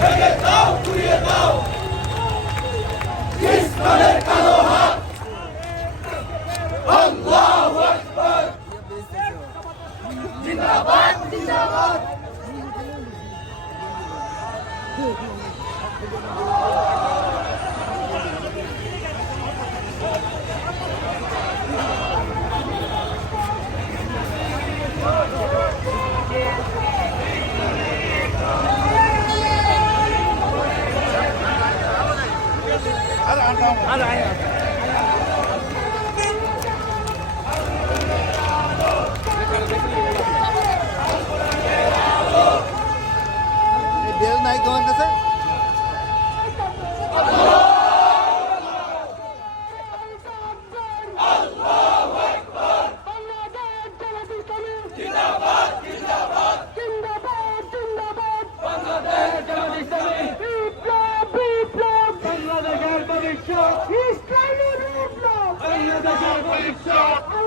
ভেঙে দাও ঘুরিয়ে দাও ইসলামের কালো হাত আল্লাহু আকবার জিন্দাবাদ জিন্দাবাদ বেল নাই তোমার কাছে জিন্দাবাদ জিন্দাবাদ জিন্দাবাদ জিন্দাবাদ বাংলাদেশ জামাত ইসলামী বিপ্লব বিপ্লব বাংলাদেশের ভবিষ্যৎ ইসলামের বিপ্লব বাংলাদেশের ভবিষ্যৎ